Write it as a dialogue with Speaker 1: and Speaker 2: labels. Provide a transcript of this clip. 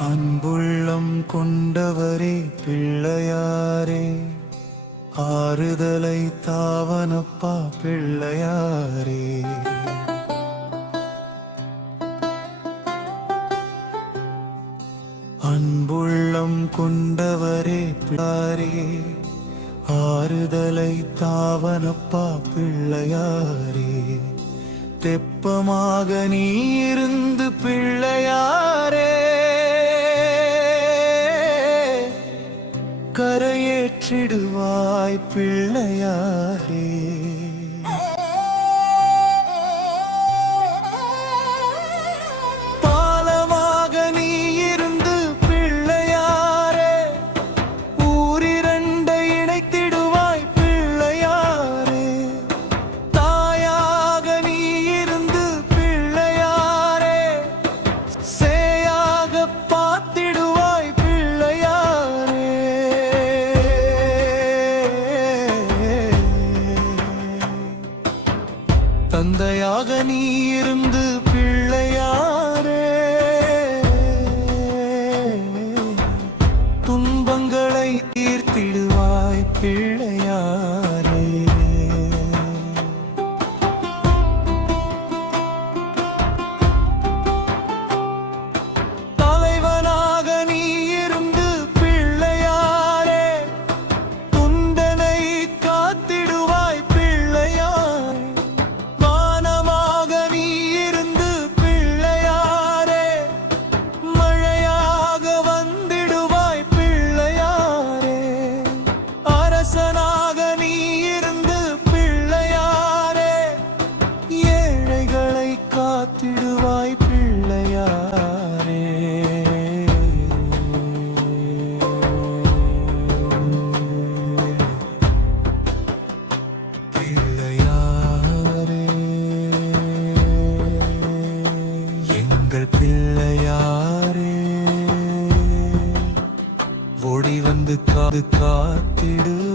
Speaker 1: அன்புள்ளம் கொண்டவரே பிள்ளையாரே ஆறுதலை தாவனப்பா பிள்ளையாரே. அன்புள்ளம் கொண்டவரே பிள்ளாரே ஆறுதலை தாவனப்பா பிள்ளையாரே. தெப்பமாக நீ இருந்து பிள்ளையாரே. போற்றிடுவாய் பிள்ளையா பிள்ளையாரே ஓடி வந்து காது காத்திடு.